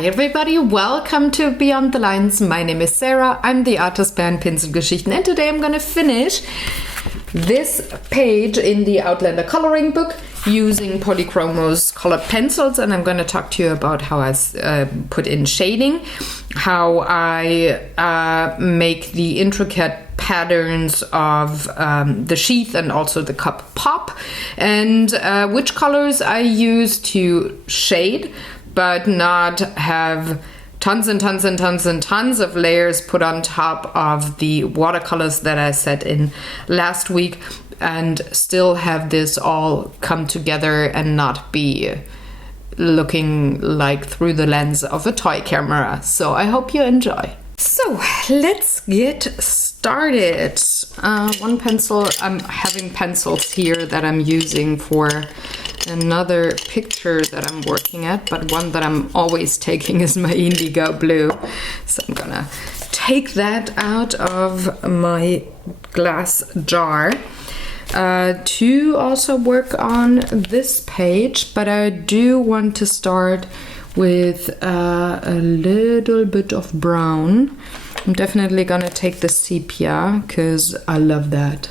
Hi everybody, welcome to Beyond the Lines. My name is Sarah, I'm the artist behind Pinselgeschichten, and today I'm gonna finish this page in the Outlander coloring book using Polychromos colored pencils, and I'm gonna talk to you about how I put in shading, how I make the intricate patterns of the sheath and also the cup pop, and which colors I use to shade but not have tons and tons and tons and tons of layers put on top of the watercolors that I set in last week, and still have this all come together and not be looking like through the lens of a toy camera. So I hope you enjoy. So let's get started. One pencil, I'm having pencils here that I'm using for another picture that I'm working at, but one that I'm always taking is my indigo blue. So I'm gonna take that out of my glass jar to also work on this page, but I do want to start with a little bit of brown. I'm definitely gonna take the sepia because I love that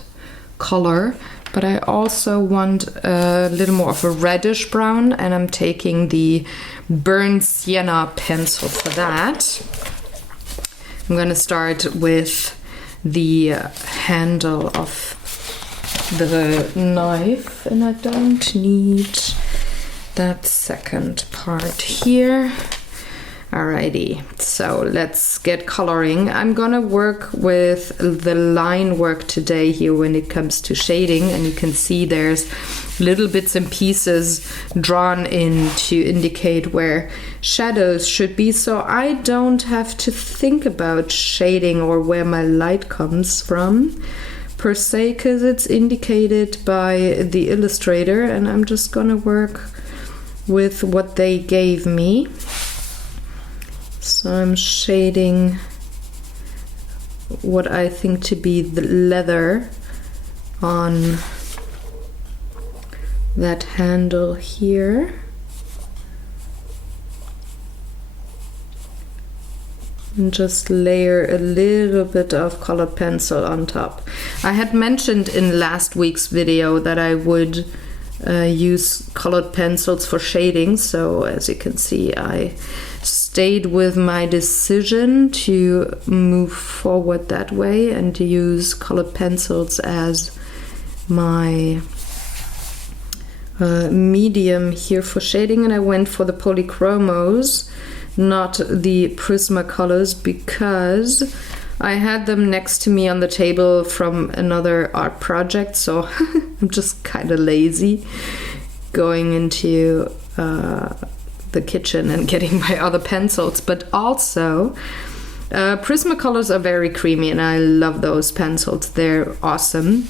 color, but I also want a little more of a reddish brown, and I'm taking the burnt sienna pencil for that. I'm gonna start with the handle of the knife, and I don't need that second part here. Alrighty, so let's get coloring. I'm gonna work with the line work today here when it comes to shading, and you can see there's little bits and pieces drawn in to indicate where shadows should be, so I don't have to think about shading or where my light comes from per se, because it's indicated by the illustrator, and I'm just gonna work with what they gave me. So I'm shading what I think to be the leather on that handle here. And just layer a little bit of colored pencil on top. I had mentioned in last week's video that I would use colored pencils for shading, so as you can see I stayed with my decision to move forward that way and to use colored pencils as my medium here for shading, and I went for the Polychromos, not the Prismacolors, because I had them next to me on the table from another art project, so I'm just kind of lazy going into the kitchen and getting my other pencils. But also Prismacolors are very creamy, and I love those pencils. They're awesome,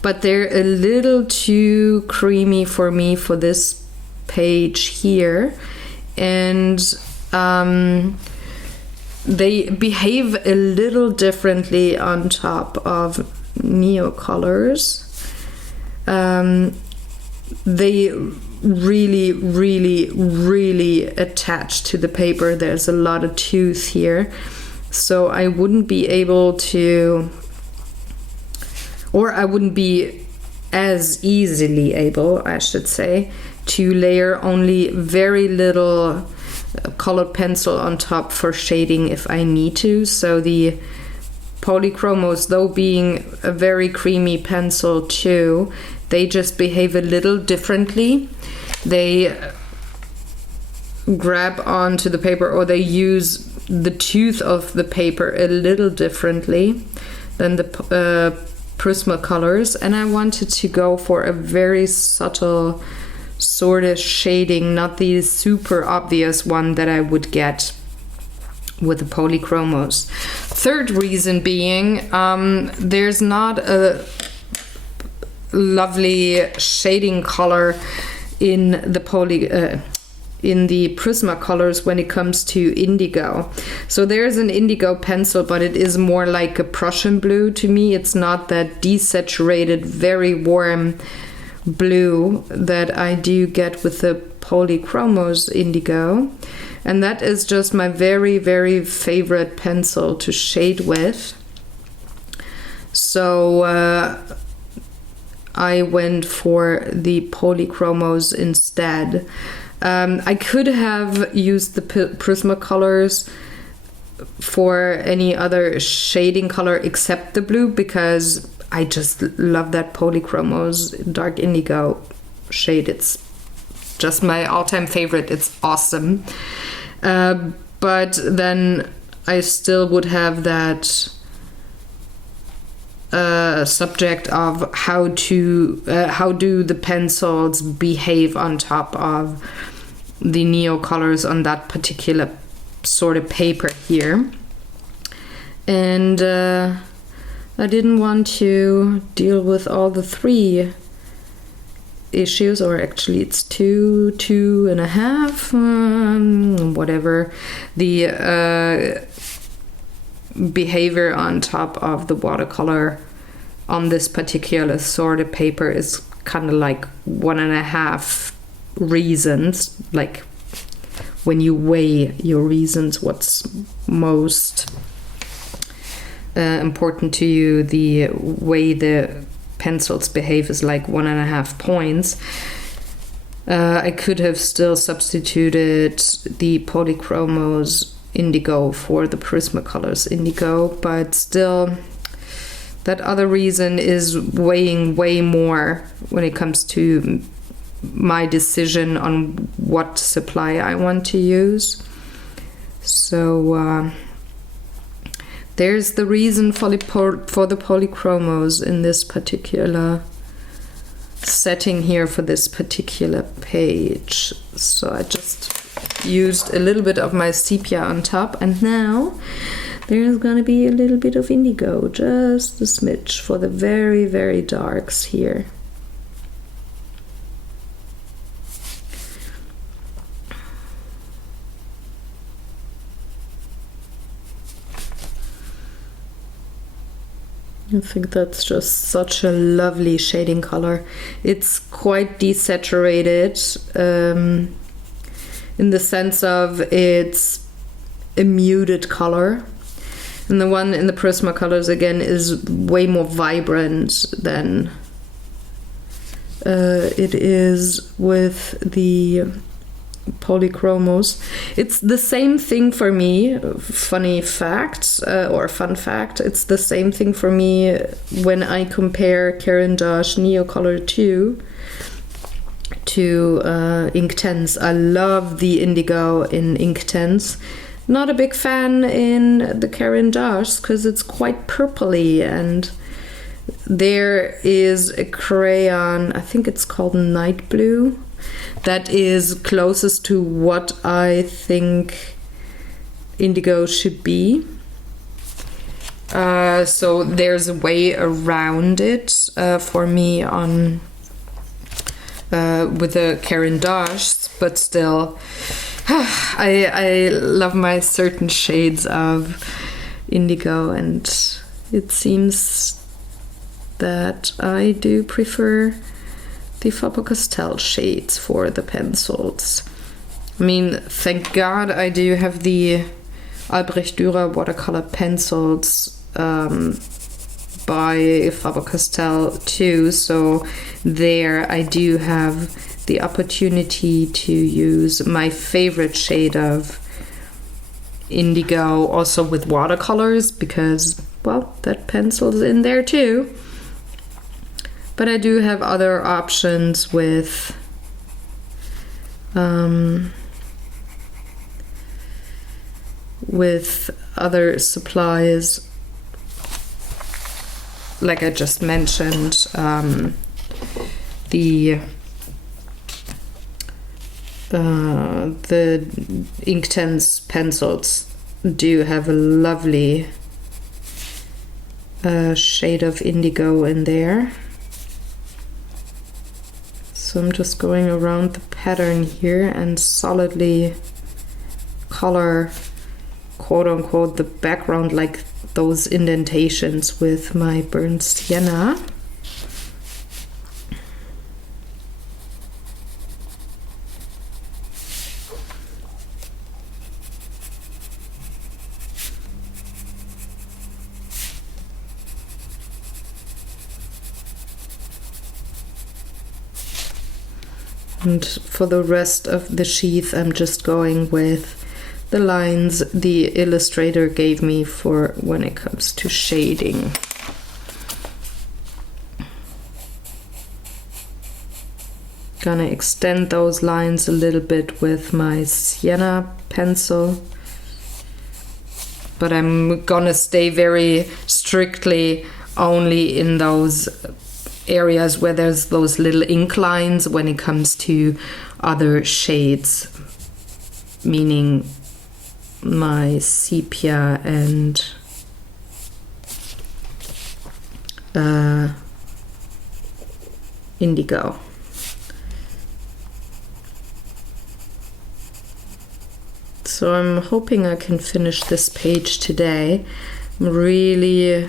but they're a little too creamy for me for this page here, and they behave a little differently on top of Neocolors. They really attach to the paper. There's a lot of tooth here, so I wouldn't be able to, or I wouldn't be as easily able, I should say, to layer only very little colored pencil on top for shading if I need to. So the Polychromos, though being a very creamy pencil too, they just behave a little differently. They grab onto the paper, or they use the tooth of the paper a little differently than the Prismacolors, and I wanted to go for a very subtle sort of shading, not the super obvious one that I would get with the Polychromos. Third reason being, there's not a lovely shading color in the Prismacolors when it comes to indigo. So there's an indigo pencil, but it is more like a Prussian blue to me. It's not that desaturated, very warm blue that I do get with the Polychromos indigo. And that is just my very, very favorite pencil to shade with. So I went for the Polychromos instead. I could have used the Prismacolors for any other shading color except the blue, because I just love that Polychromos dark indigo shade. It's just my all-time favorite. It's awesome. But then I still would have that subject of how do the pencils behave on top of the neo colors on that particular sort of paper here. And I didn't want to deal with all the 3 issues, or actually it's 2.5, whatever. The behavior on top of the watercolor on this particular sort of paper is kind of like 1.5 reasons, like when you weigh your reasons, what's most important to you, the way the pencils behave is like 1.5 points. I could have still substituted the Polychromos indigo for the Prismacolors indigo, but still that other reason is weighing way more when it comes to my decision on what supply I want to use. So there's the reason for the Polychromos in this particular setting here for this particular page. So I just used a little bit of my sepia on top, and now there's gonna be a little bit of indigo, just a smidge, for the very, very darks here. I think that's just such a lovely shading color. It's quite desaturated in the sense of it's a muted color. And the one in the Prismacolors again is way more vibrant than it is with the Polychromos. It's the same thing for me. Funny fact, or fun fact, it's the same thing for me when I compare Caran d'Ache Neocolor 2 to Inktense. I love the indigo in Inktense. Not a big fan in the Caran d'Ache because it's quite purpley, and there is a crayon, I think it's called Night Blue, that is closest to what I think indigo should be. So there's a way around it for me on with the Caran d'Ache, but still I love my certain shades of indigo, and it seems that I do prefer the Faber-Castell shades for the pencils. I mean, thank God I do have the Albrecht Dürer watercolor pencils by Faber-Castell too, so there I do have the opportunity to use my favorite shade of indigo also with watercolors, because, well, that pencil's in there too. But I do have other options with other supplies, like I just mentioned. The Inktense pencils do have a lovely shade of indigo in there. So I'm just going around the pattern here and solidly color, quote unquote, the background, like those indentations, with my burnt sienna. And for the rest of the sheath, I'm just going with the lines the illustrator gave me for when it comes to shading. Gonna extend those lines a little bit with my sienna pencil, but I'm gonna stay very strictly only in those areas where there's those little ink lines when it comes to other shades, meaning my sepia and indigo. So I'm hoping I can finish this page today. I'm really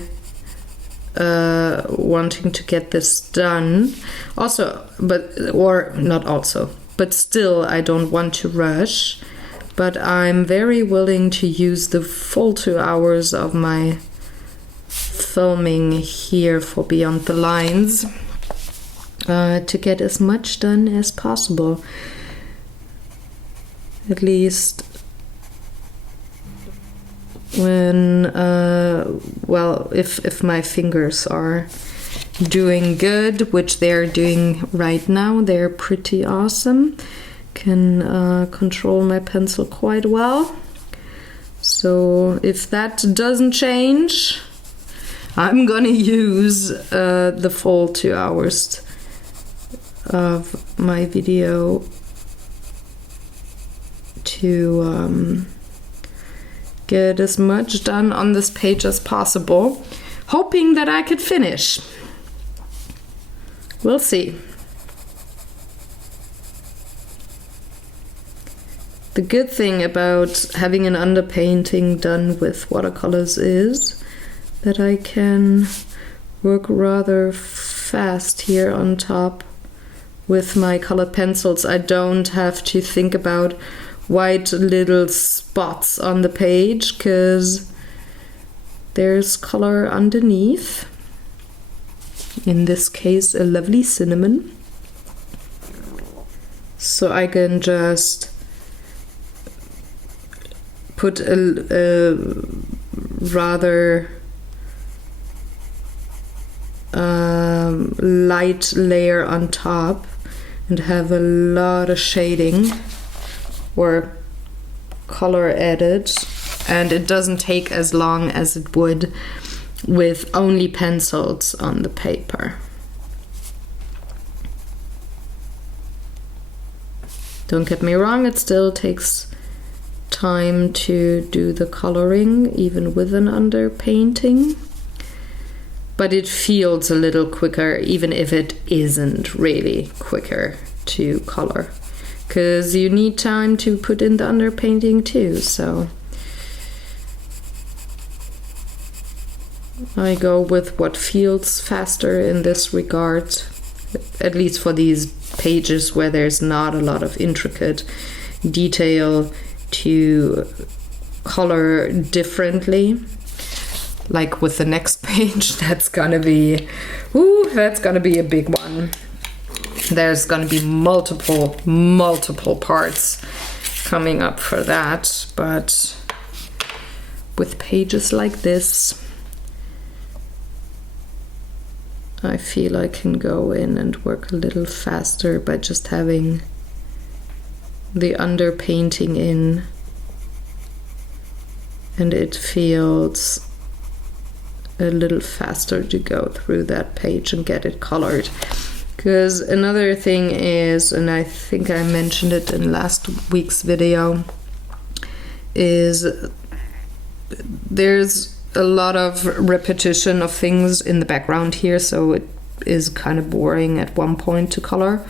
wanting to get this done. But still I don't want to rush. But I'm very willing to use the full 2 hours of my filming here for Beyond the Lines to get as much done as possible. At least when, if my fingers are doing good, which they're doing right now, they're pretty awesome. Can control my pencil quite well. So if that doesn't change, I'm gonna use the full 2 hours of my video to get as much done on this page as possible, hoping that I could finish. We'll see. The good thing about having an underpainting done with watercolors is that I can work rather fast here on top with my colored pencils. I don't have to think about white little spots on the page because there's color underneath. In this case, a lovely cinnamon. So I can just put a rather light layer on top and have a lot of shading or color added, and it doesn't take as long as it would with only pencils on the paper. Don't get me wrong, it still takes time to do the coloring even with an underpainting, but it feels a little quicker even if it isn't really quicker to color, because you need time to put in the underpainting too. So I go with what feels faster in this regard, at least for these pages where there's not a lot of intricate detail to color differently. Like with the next page, that's gonna be a big one. There's gonna be multiple parts coming up for that, but with pages like this, I feel I can go in and work a little faster by just having the underpainting in, and it feels a little faster to go through that page and get it colored. Because another thing is, and I think I mentioned it in last week's video, is there's a lot of repetition of things in the background here, so it is kind of boring at one point to color.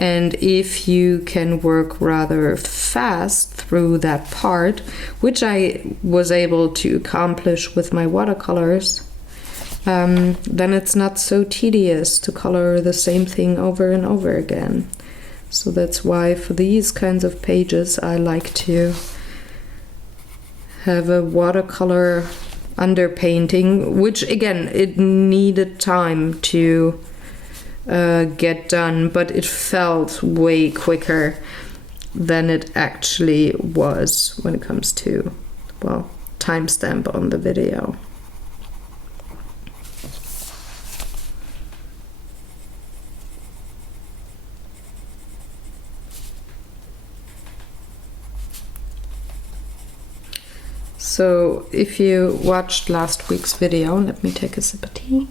And if you can work rather fast through that part, which I was able to accomplish with my watercolors, then it's not so tedious to color the same thing over and over again. So that's why for these kinds of pages I like to have a watercolor underpainting, which again, it needed time to get done, but it felt way quicker than it actually was when it comes to, well, timestamp on the video. So if you watched last week's video, let me take a sip of tea.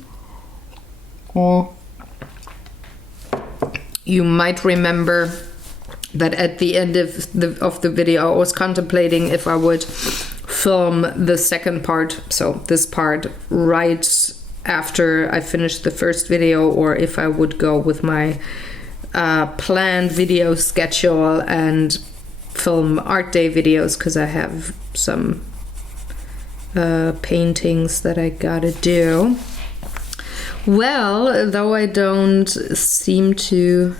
You might remember that at the end of the video I was contemplating if I would film the second part, so this part, right after I finished the first video, or if I would go with my planned video schedule and film art day videos, because I have some paintings that I gotta do. Well, though I don't seem to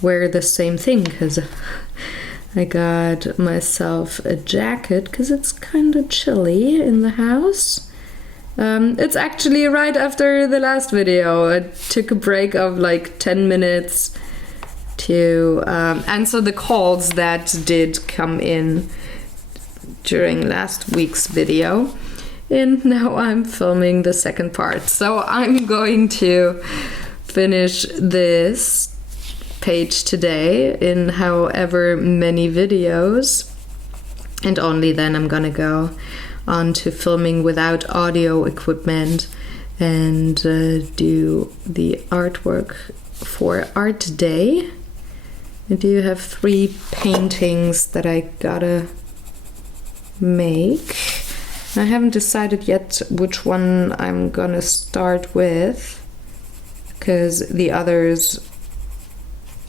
wear the same thing, because I got myself a jacket because it's kind of chilly in the house. It's actually right after the last video. I took a break of like 10 minutes to answer the calls that did come in during last week's video. And now I'm filming the second part. So I'm going to finish this page today in however many videos. And only then I'm gonna go on to filming without audio equipment and do the artwork for Art Day. I do have 3 paintings that I gotta make. I haven't decided yet which one I'm gonna start with, because the others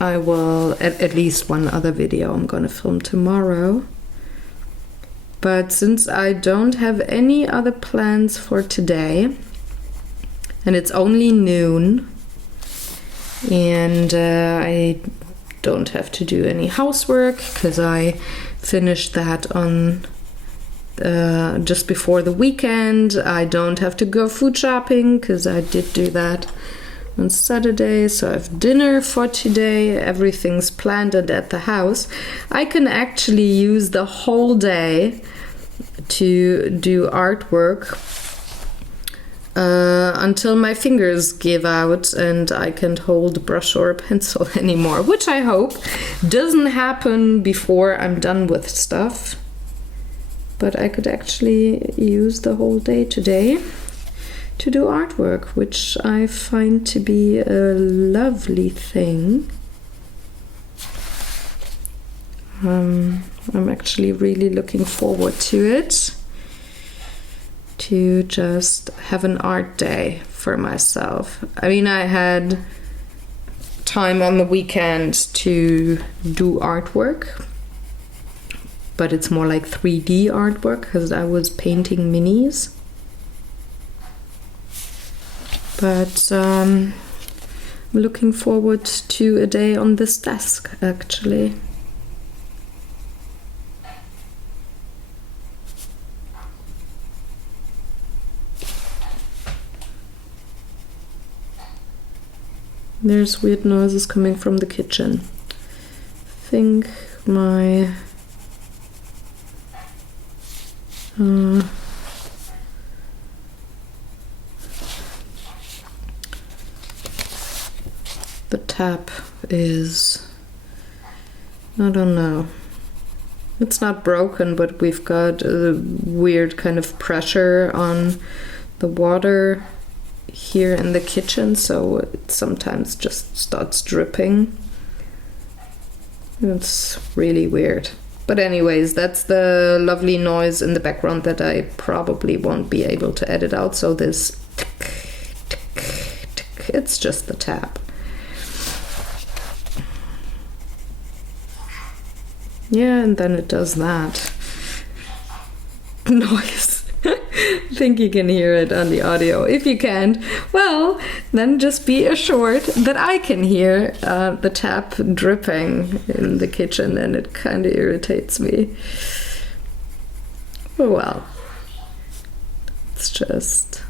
I will, at least one other video I'm gonna film tomorrow. But since I don't have any other plans for today, and it's only noon, and I don't have to do any housework because I finished that on just before the weekend. I don't have to go food shopping because I did do that on Saturday, so I have dinner for today. Everything's planned and at the house. I can actually use the whole day to do artwork until my fingers give out and I can't hold a brush or a pencil anymore, which I hope doesn't happen before I'm done with stuff. But I could actually use the whole day today to do artwork, which I find to be a lovely thing. I'm actually really looking forward to it, to just have an art day for myself. I mean, I had time on the weekend to do artwork, but it's more like 3D artwork because I was painting minis. But I'm looking forward to a day on this desk, actually. There's weird noises coming from the kitchen. I think my the tap is, I don't know, it's not broken, but we've got a weird kind of pressure on the water here in the kitchen, so it sometimes just starts dripping. It's really weird. But anyways, that's the lovely noise in the background that I probably won't be able to edit out. So this tick, tick, tick, it's just the tap. Yeah, and then it does that noise. I think you can hear it on the audio. If you can't, well, then just be assured that I can hear the tap dripping in the kitchen, and it kind of irritates me. Oh well. It's just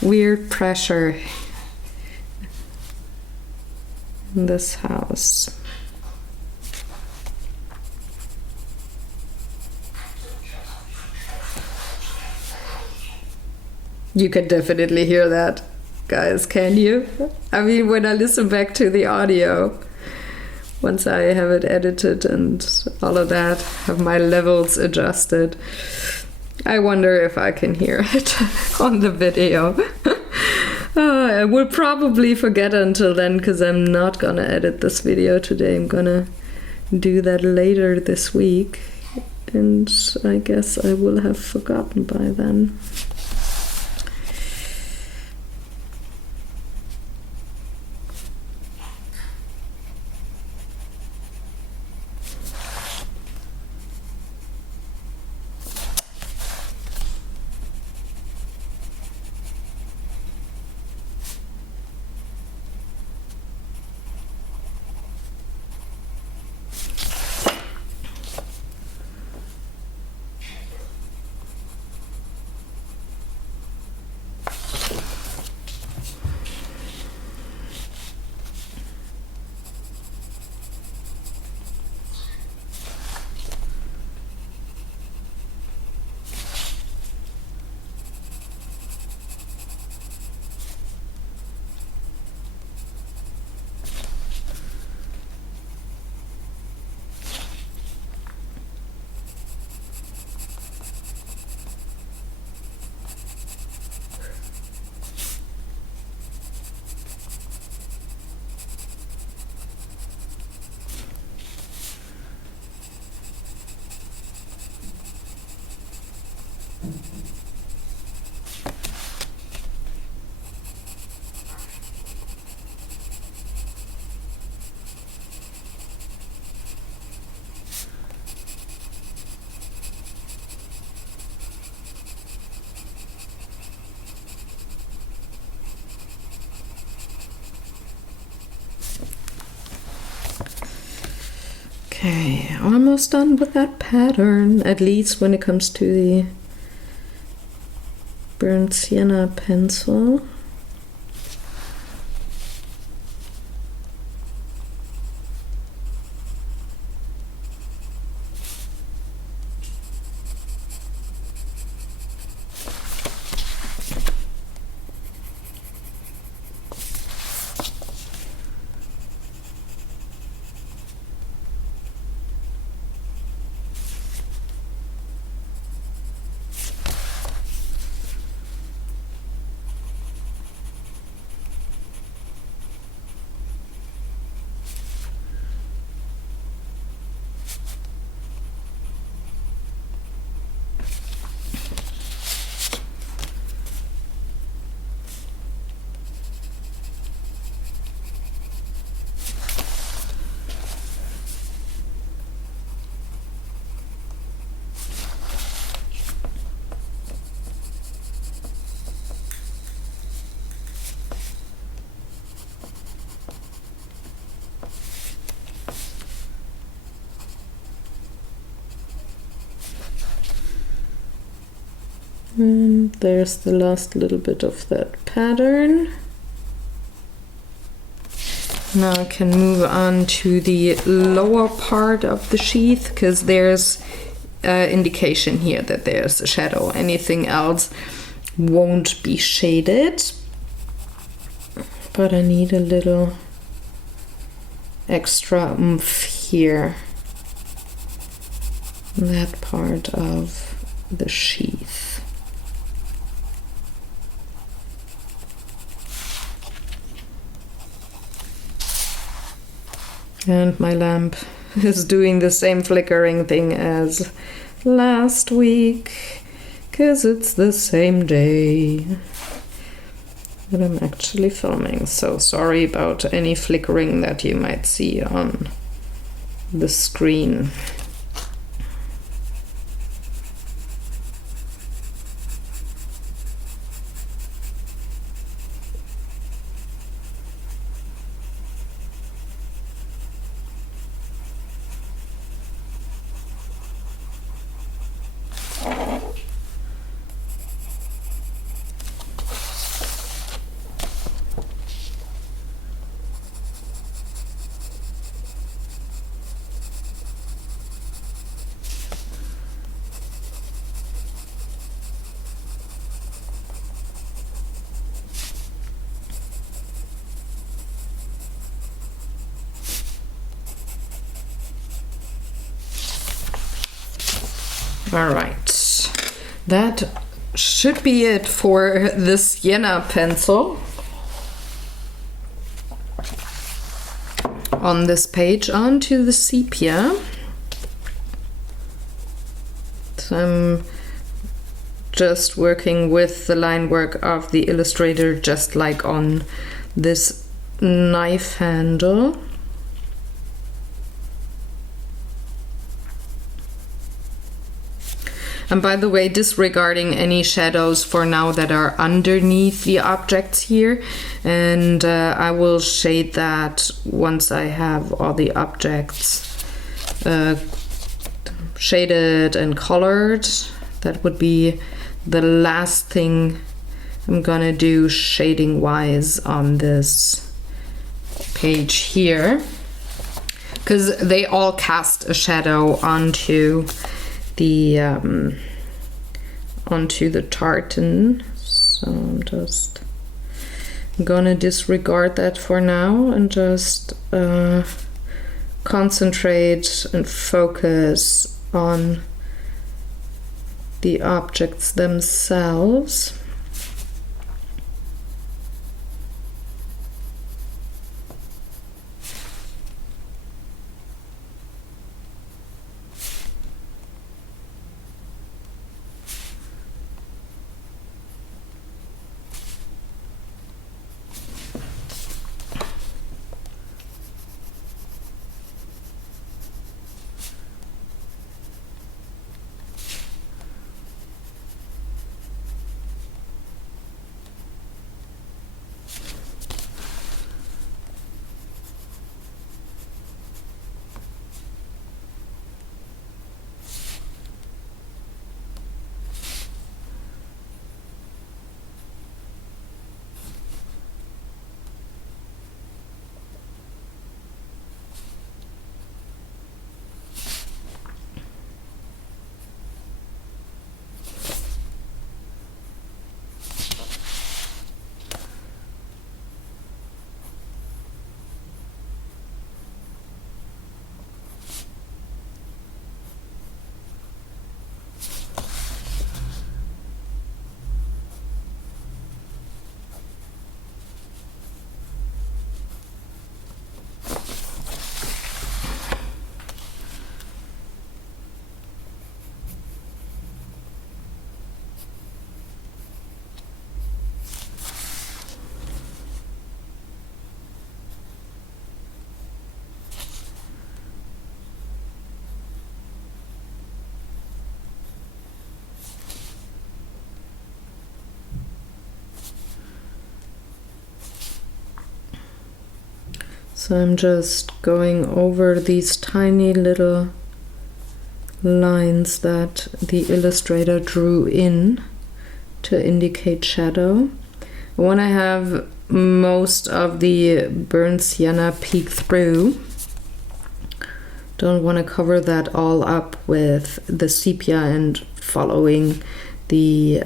weird pressure in this house. You can definitely hear that, guys, can you? I mean, when I listen back to the audio, once I have it edited and all of that, have my levels adjusted, I wonder if I can hear it on the video. I will probably forget until then, because I'm not gonna edit this video today. I'm gonna do that later this week, and I guess I will have forgotten by then. Okay, almost done with that pattern, at least when it comes to the burnt sienna pencil. And there's the last little bit of that pattern. Now I can move on to the lower part of the sheath, because there's indication here that there's a shadow. Anything else won't be shaded. But I need a little extra oomph here. That part of the sheath. And my lamp is doing the same flickering thing as last week, because it's the same day that I'm actually filming. So sorry about any flickering that you might see on the screen. All right, that should be it for the sienna pencil on this page. On to the sepia. So I'm just working with the line work of the illustrator, just like on this knife handle. And by the way, disregarding any shadows for now that are underneath the objects here, and I will shade that once I have all the objects shaded and colored. That would be the last thing I'm gonna do shading wise on this page here, because they all cast a shadow onto the tartan. So I'm just gonna disregard that for now and just concentrate and focus on the objects themselves. So I'm just going over these tiny little lines that the illustrator drew in to indicate shadow. When I have most of the burnt sienna peek through, don't want to cover that all up with the sepia and following the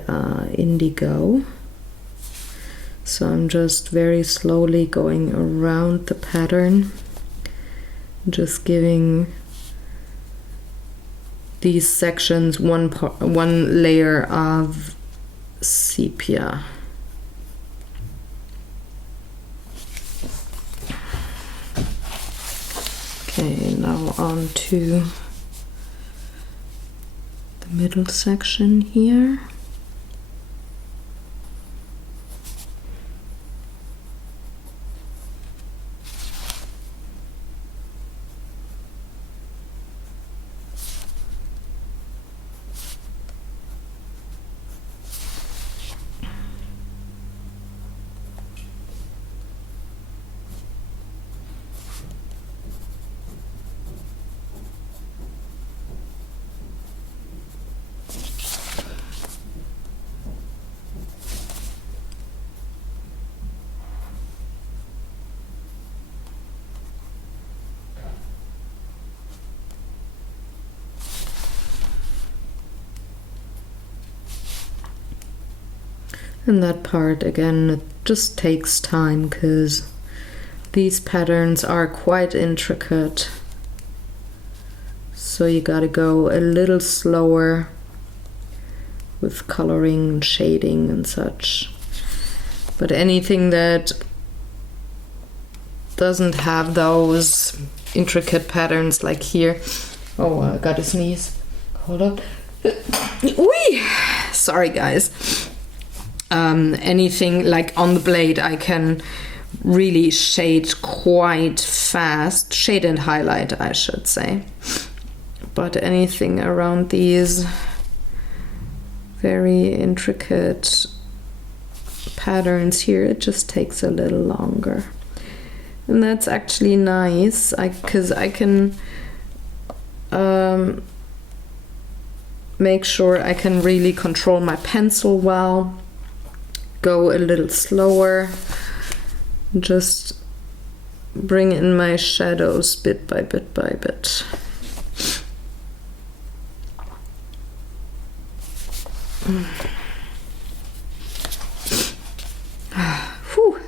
indigo. So I'm just very slowly going around the pattern, just giving these sections one layer of sepia. Okay, now on to the middle section here. And that part, again, it just takes time because these patterns are quite intricate. So you gotta go a little slower with coloring and shading and such. But anything that doesn't have those intricate patterns like here. Oh, I gotta sneeze. Hold up. Whee! Sorry, guys. Anything like on the blade, I can really shade quite fast. Shade and highlight, I should say. But anything around these very intricate patterns here, it just takes a little longer. And that's actually nice, because I can make sure I can really control my pencil well, go a little slower, just bring in my shadows bit by bit by bit. Whew.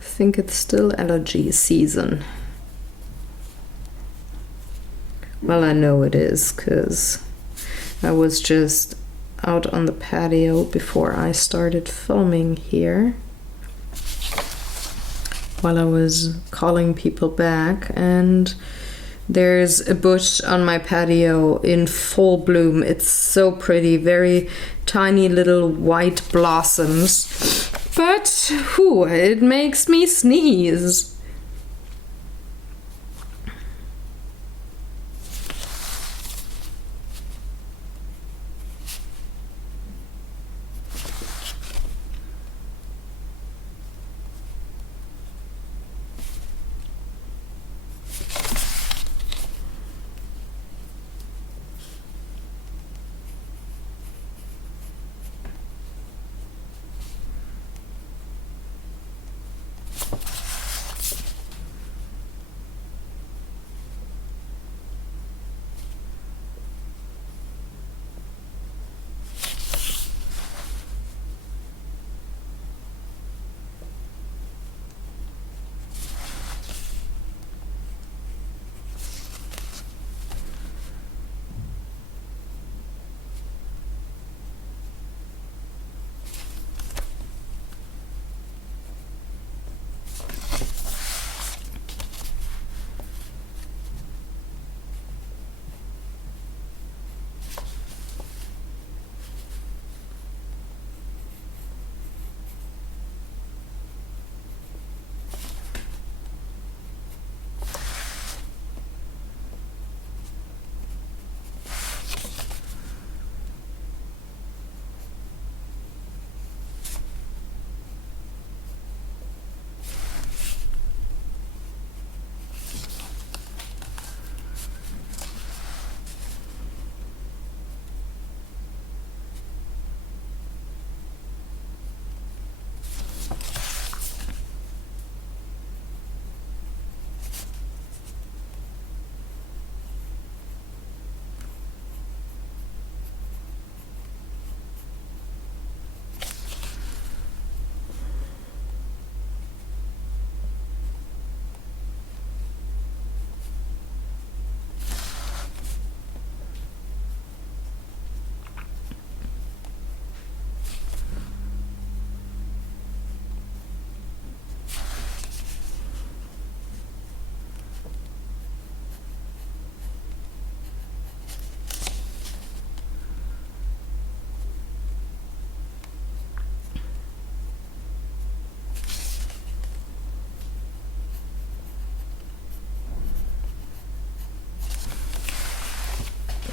I think it's still allergy season. Well, I know it is, because I was just out on the patio before I started filming here, while I was calling people back, and there's a bush on my patio in full bloom. It's so pretty, very tiny little white blossoms, but whew, it makes me sneeze.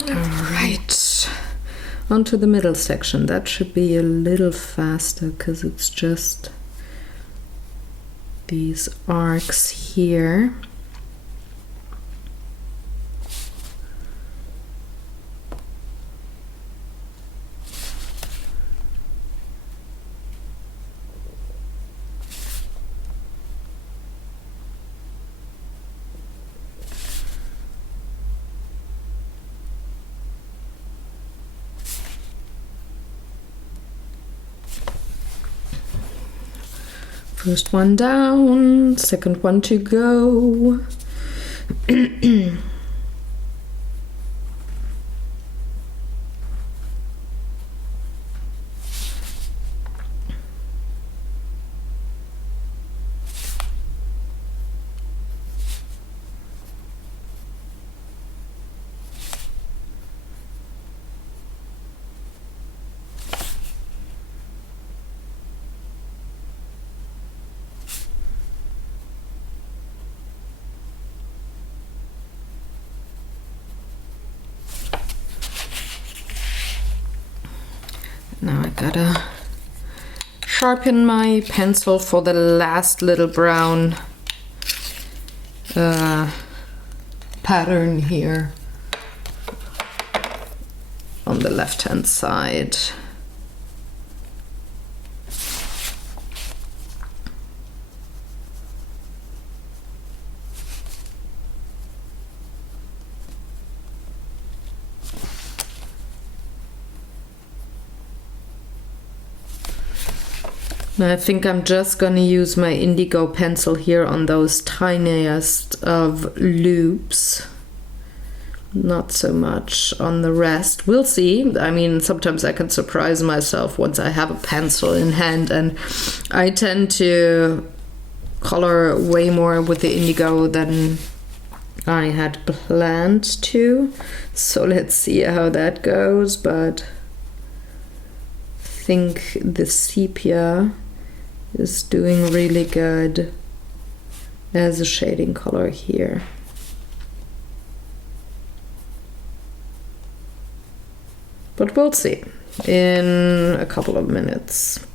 Alright, onto the middle section. That should be a little faster because it's just these arcs here. First one down, second one to go. Now I gotta sharpen my pencil for the last little brown pattern here on the left hand side. I think I'm just gonna use my indigo pencil here on those tiniest of loops. Not so much on the rest. We'll see. I mean, sometimes I can surprise myself once I have a pencil in hand, and I tend to color way more with the indigo than I had planned to. So let's see how that goes, but I think the sepia is doing really good as a shading color here. But we'll see in a couple of minutes.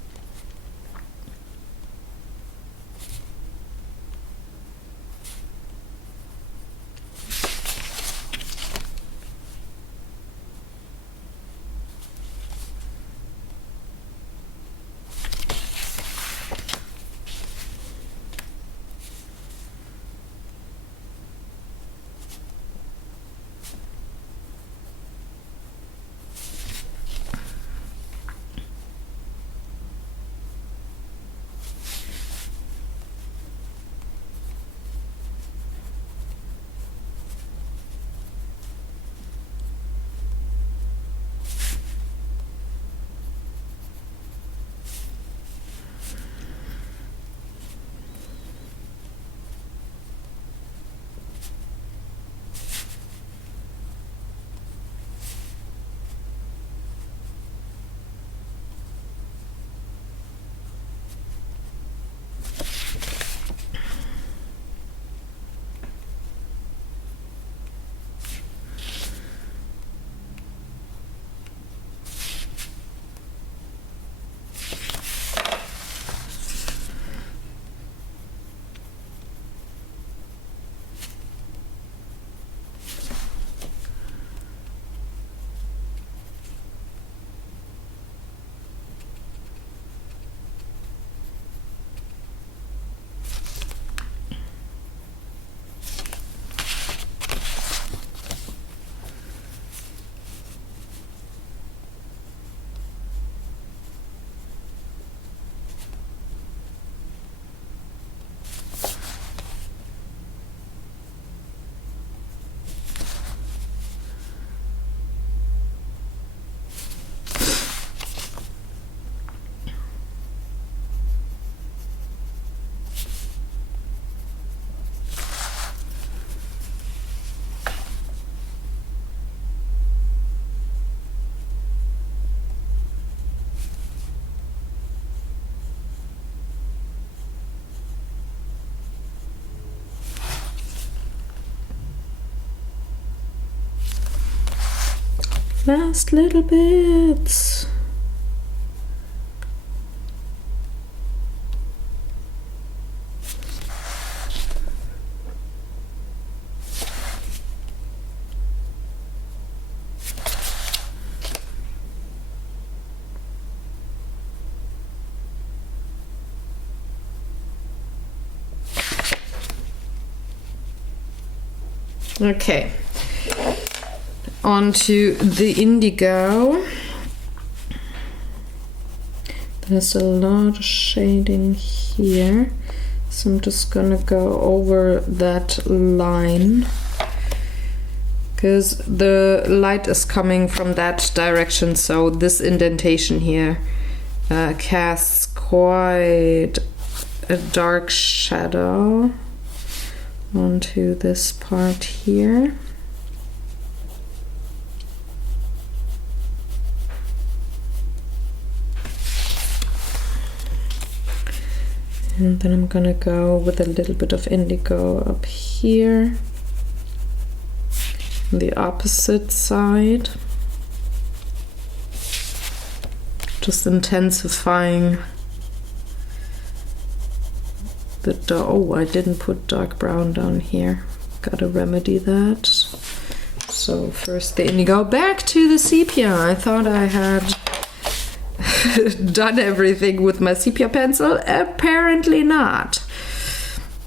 Last little bits. Okay. Onto the indigo. There's a lot of shading here, so I'm just gonna go over that line because the light is coming from that direction, so this indentation here casts quite a dark shadow onto this part here. And then I'm gonna go with a little bit of indigo up here, on the opposite side, just intensifying the oh, I didn't put dark brown down here. Gotta remedy that. So first the indigo. Back to the sepia. I thought I had done everything with my sepia pencil. Apparently not.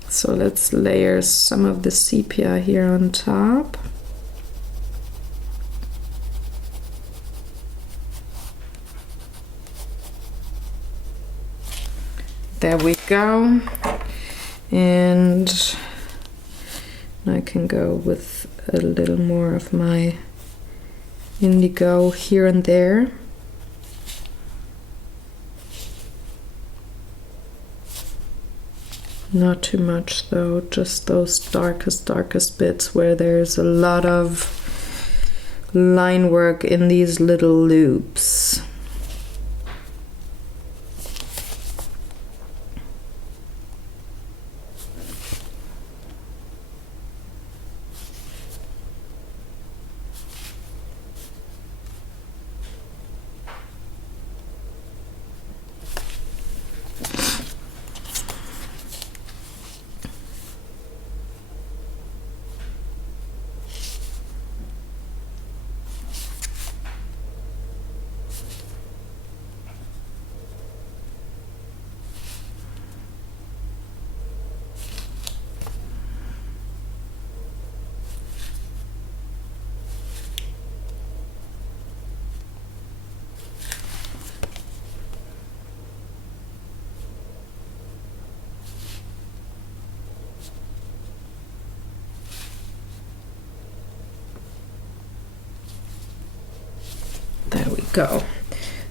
So let's layer some of the sepia here on top. There we go. And I can go with a little more of my indigo here and there. Not too much though, just those darkest bits where there's a lot of line work in these little loops. There we go.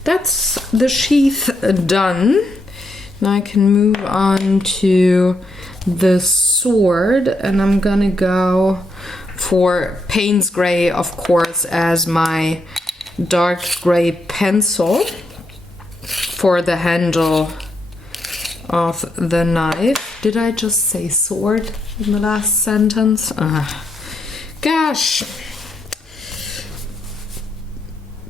That's the sheath done. Now I can move on to the sword, and I'm gonna go for Payne's Gray, of course, as my dark gray pencil for the handle of the knife. Did I just say sword in the last sentence? Gosh.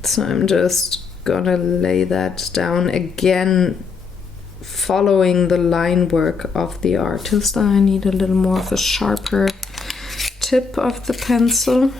So I'm just gonna lay that down again, following the line work of the artist. I need a little more of a sharper tip of the pencil.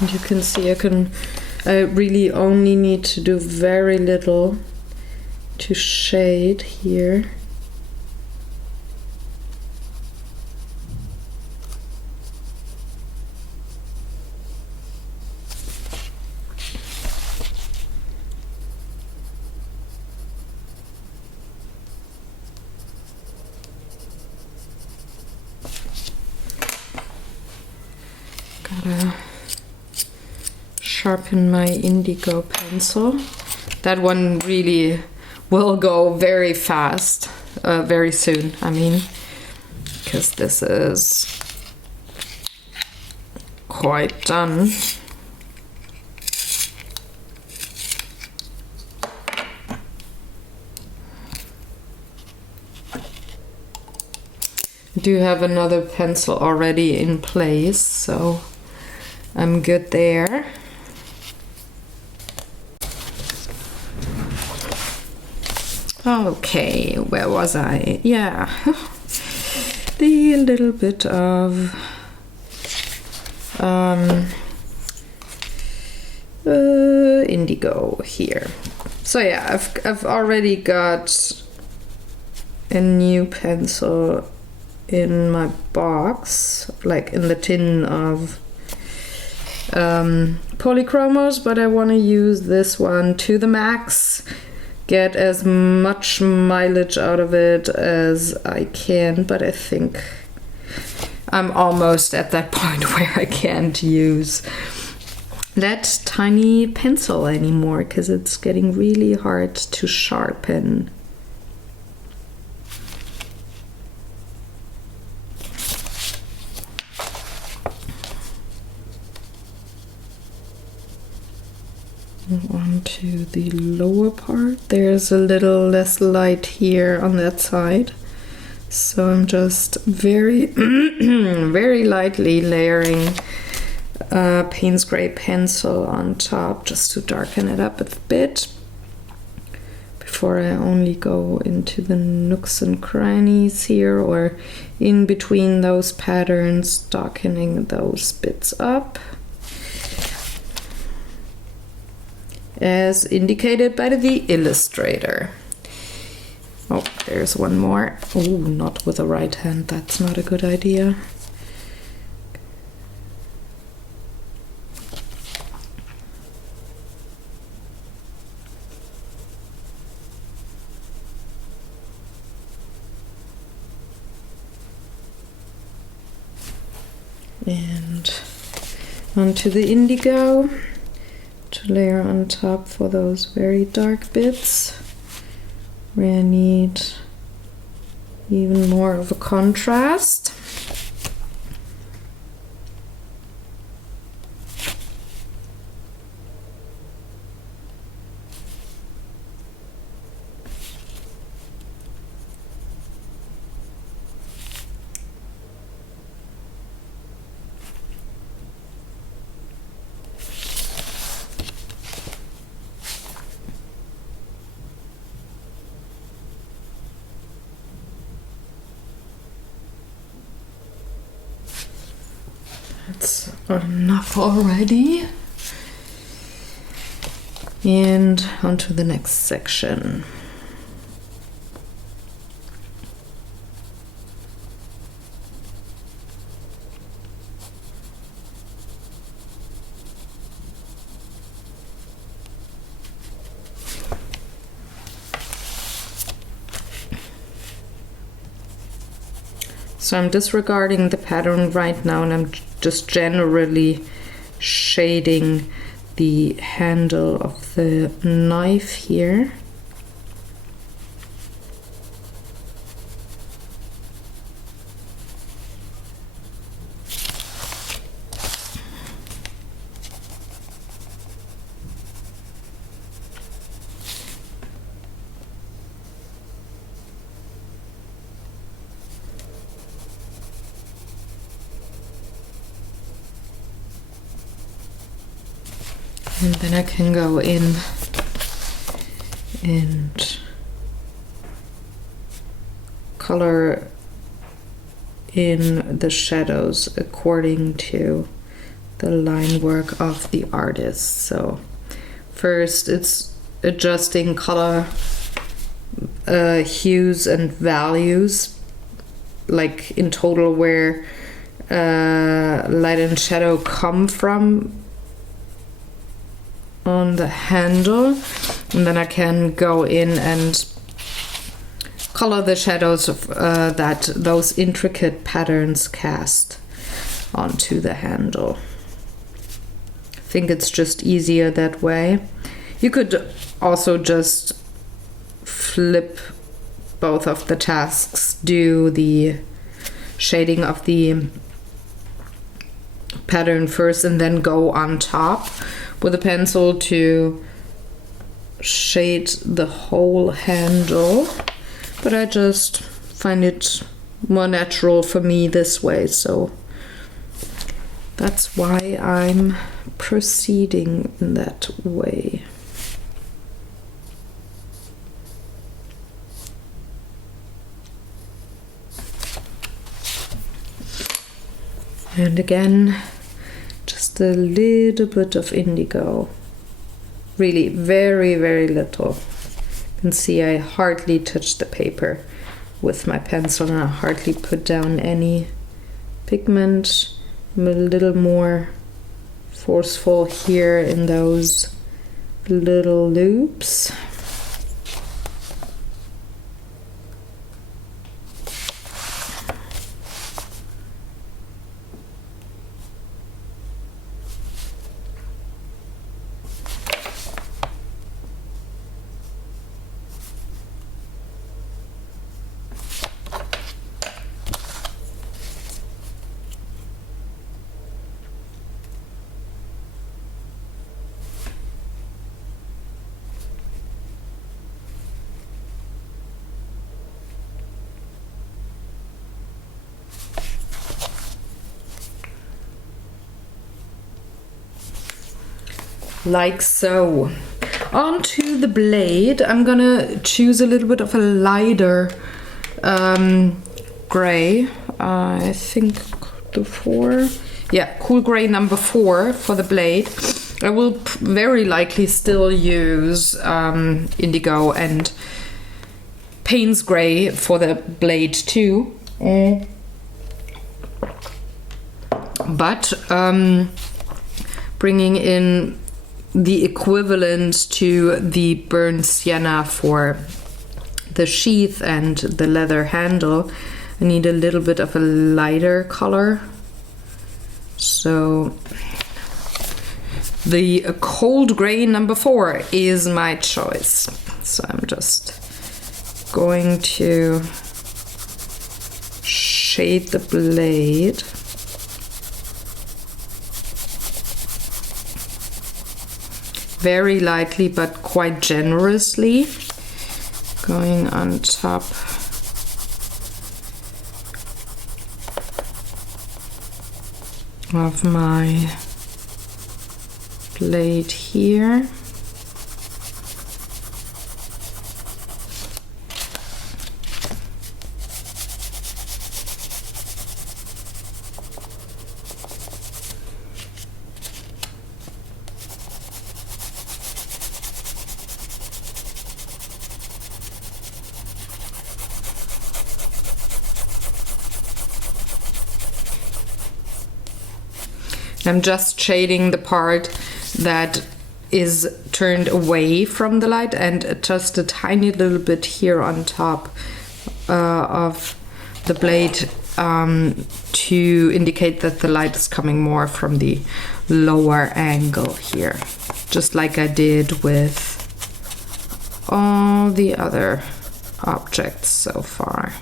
And you can see I really only need to do very little to shade here. Gotta sharpen my indigo pencil. That one really will go very fast, very soon, I mean, because this is quite done. I do have another pencil already in place, so I'm good there. Okay, where was I? Yeah. the little bit of indigo here. So yeah, I've already got a new pencil in my box, like in the tin of polychromos, but I want to use this one to the max, get as much mileage out of it as I can, but I think I'm almost at that point where I can't use that tiny pencil anymore because it's getting really hard to sharpen. Onto the lower part. There's a little less light here on that side, so I'm just very very lightly layering Payne's Gray pencil on top just to darken it up a bit before I only go into the nooks and crannies here or in between those patterns, darkening those bits up as indicated by the illustrator. Oh, there's one more. Oh, not with the right hand. That's not a good idea. And onto the indigo to layer on top for those very dark bits where I need even more of a contrast. That's enough already. And onto the next section. So I'm disregarding the pattern right now and I'm just generally shading the handle of the knife here. And then I can go in and color in the shadows according to the line work of the artist. So first it's adjusting color hues and values, like in total where light and shadow come from on the handle, and then I can go in and color the shadows of, that those intricate patterns cast onto the handle. I think it's just easier that way. You could also just flip both of the tasks, do the shading of the pattern first and then go on top with a pencil to shade the whole handle, but I just find it more natural for me this way, so that's why I'm proceeding in that way. And again, just a little bit of indigo. Really very, very little. You can see I hardly touch the paper with my pencil, and I hardly put down any pigment. I'm a little more forceful here in those little loops. Like so. Onto the blade, I'm gonna choose a little bit of a lighter gray. I think the 4. Yeah, cool gray number 4 for the blade. I will very likely still use indigo and Payne's gray for the blade too. But bringing in the equivalent to the burnt sienna for the sheath and the leather handle, I need a little bit of a lighter color. So the cold gray number 4 is my choice. So I'm just going to shade the blade. Very lightly but quite generously, going on top of my blade here. I'm just shading the part that is turned away from the light, and just a tiny little bit here on top of the blade to indicate that the light is coming more from the lower angle here, just like I did with all the other objects so far.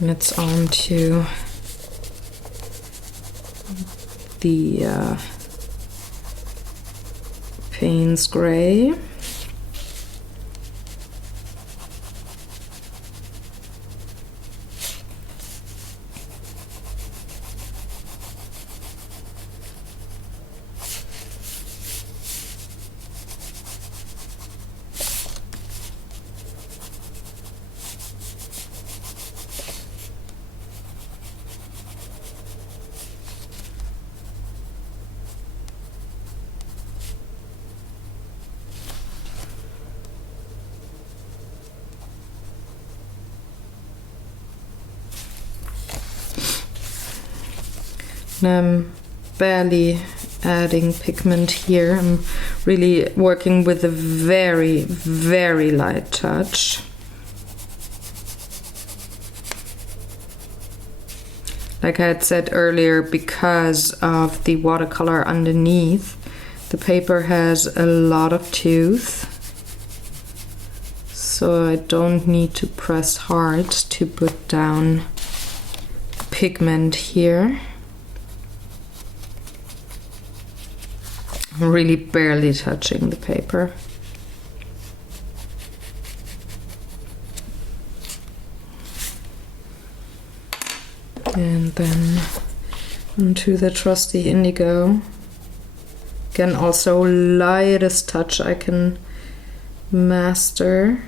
And it's on to the Payne's gray. I'm barely adding pigment here. I'm really working with a very, very light touch. Like I had said earlier, because of the watercolor underneath, the paper has a lot of tooth. So I don't need to press hard to put down pigment here. I'm really barely touching the paper. And then onto the trusty indigo. Again, also lightest touch I can master.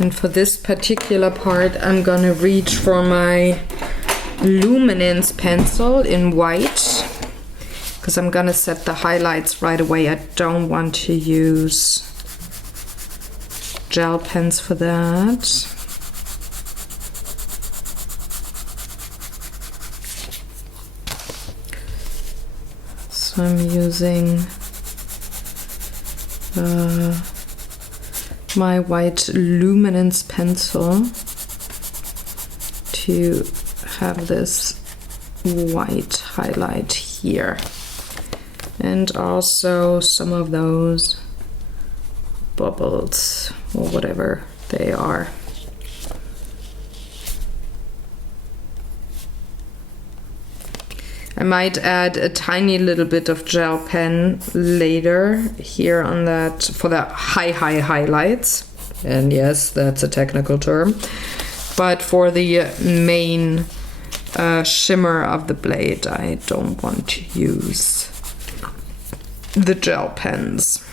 And for this particular part, I'm gonna reach for my luminance pencil in white, because I'm gonna set the highlights right away. I don't want to use gel pens for that. So I'm using my white luminance pencil to have this white highlight here, and also some of those bubbles or whatever they are. I might add a tiny little bit of gel pen later here on that for the high highlights. And yes, that's a technical term. But for the main shimmer of the blade, I don't want to use the gel pens.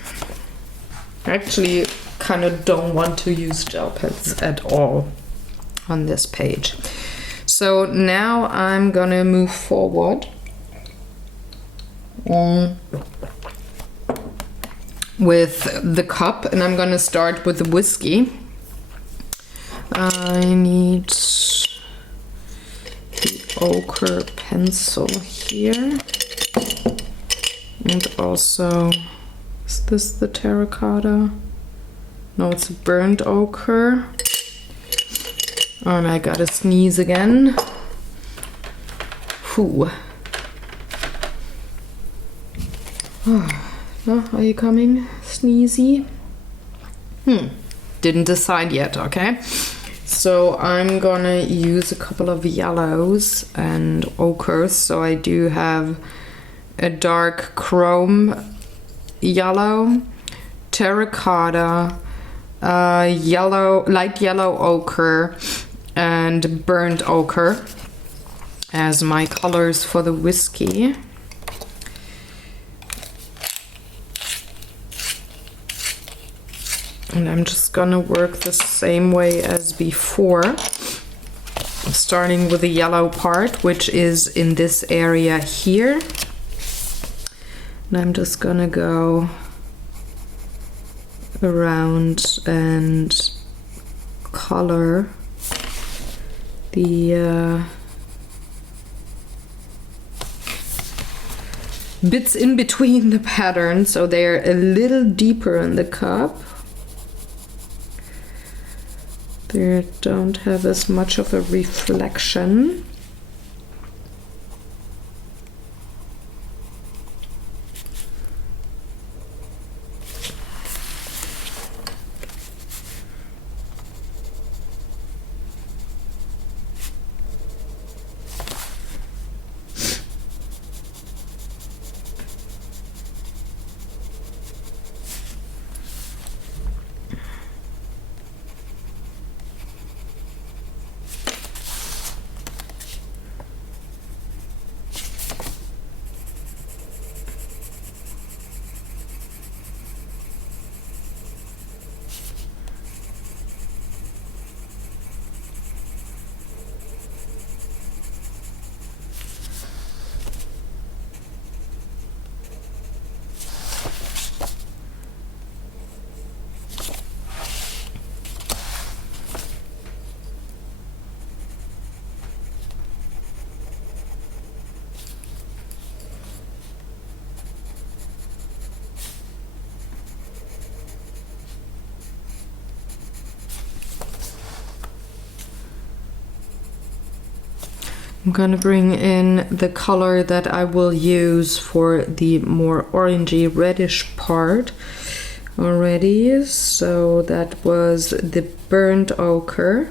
I actually kind of don't want to use gel pens at all on this page. So now I'm gonna move forward with the cup, and I'm gonna start with the whiskey. I need the ochre pencil here, and also, is this the terracotta? No, it's a burnt ochre. Oh, and I gotta sneeze again. Whew. Oh, are you coming, sneezy? Didn't decide yet, okay. So I'm gonna use a couple of yellows and ochres. So I do have a dark chrome yellow, terracotta, yellow, light yellow ochre, and burnt ochre as my colors for the whiskey. And I'm just gonna work the same way as before, starting with the yellow part, which is in this area here. And I'm just gonna go around and color the bits in between the patterns, so they're a little deeper in the cup. They don't have as much of a reflection. I'm gonna bring in the color that I will use for the more orangey reddish part already. So that was the burnt ochre.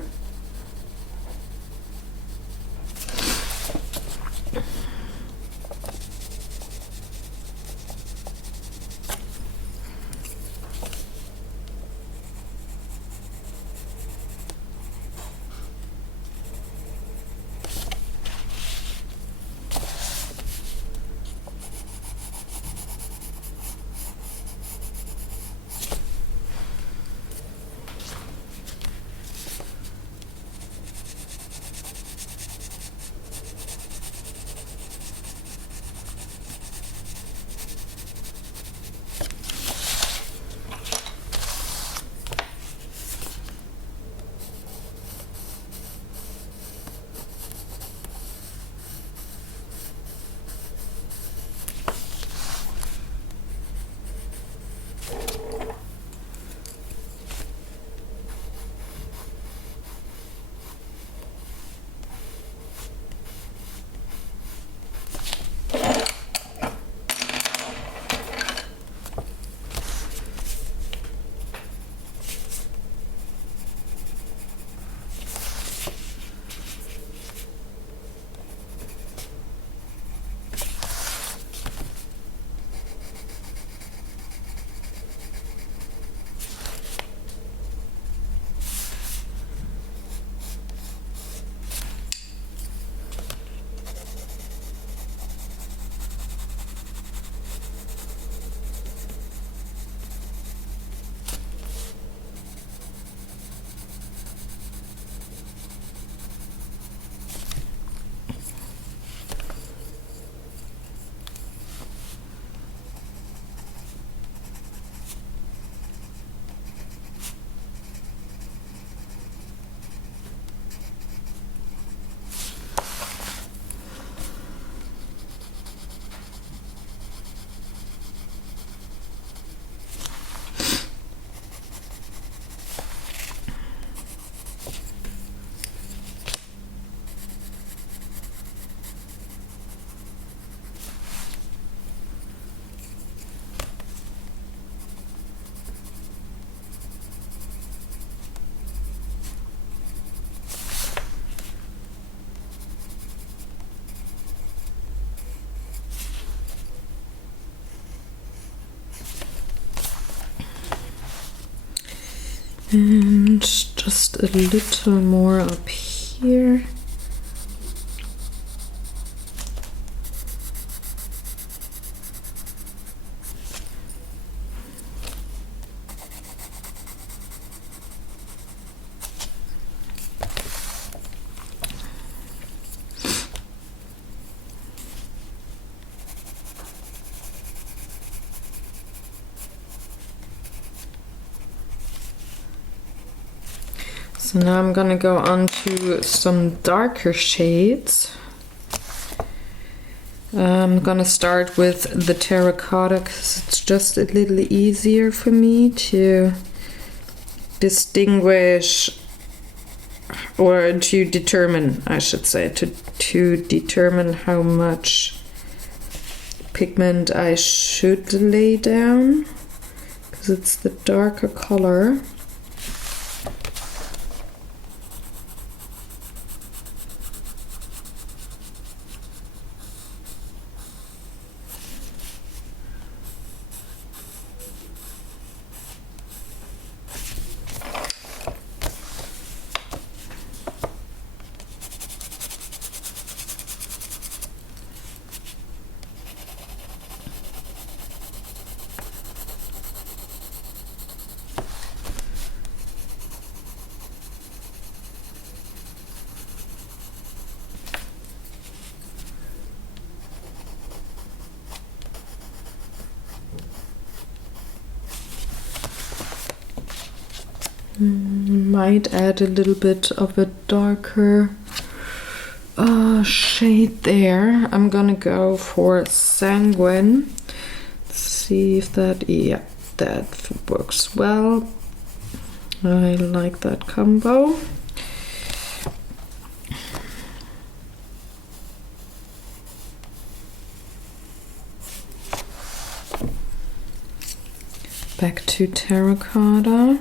And just a little more up here. So now I'm gonna go on to some darker shades. I'm gonna start with the terracotta because it's just a little easier for me to distinguish, or to determine, I should say, to determine how much pigment I should lay down, because it's the darker color. Might add a little bit of a darker shade there. I'm gonna go for sanguine. See if that, yeah, that works well. I like that combo. Back to terracotta.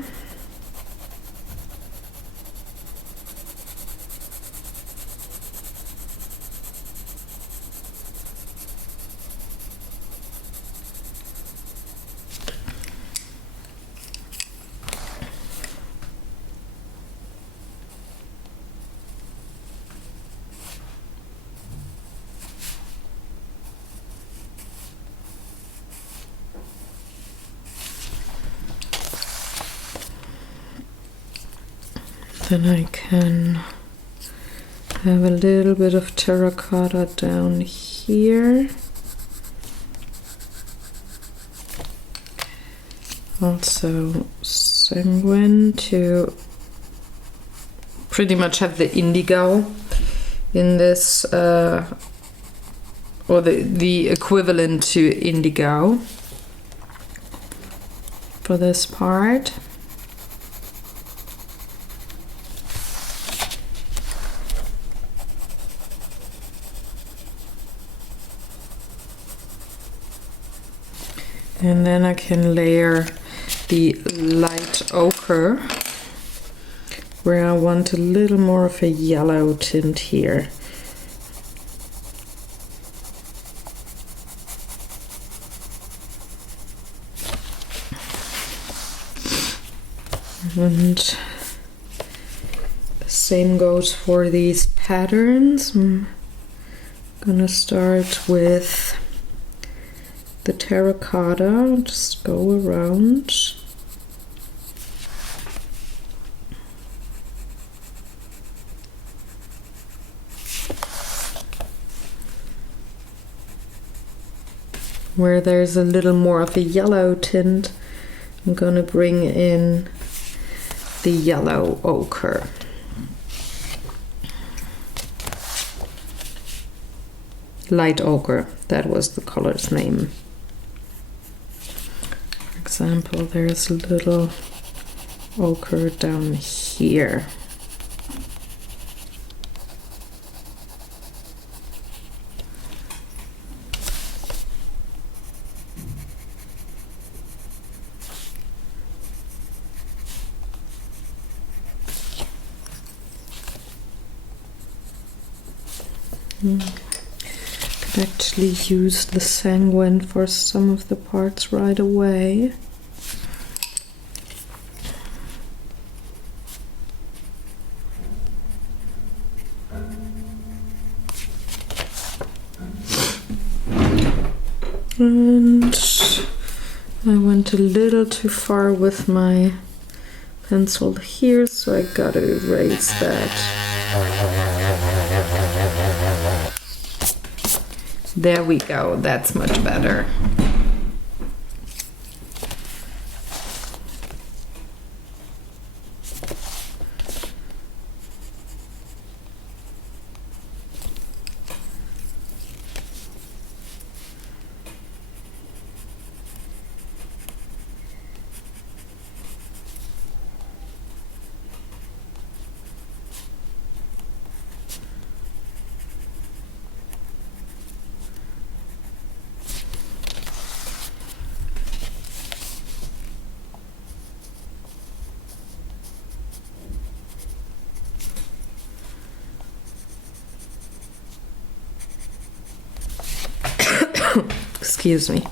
Then I can have a little bit of terracotta down here. Also sanguine to pretty much have the indigo in this, or the equivalent to indigo for this part. And then I can layer the light ochre, where I want a little more of a yellow tint here. And the same goes for these patterns. I'm gonna start with the terracotta, just go around. Where there's a little more of a yellow tint, I'm gonna bring in the yellow ochre. Light ochre, that was the color's name. For example, there's a little ochre down here. Could actually use the sanguine for some of the parts right away. And I went a little too far with my pencil here, so I gotta erase that. There we go, that's much better. Excuse me.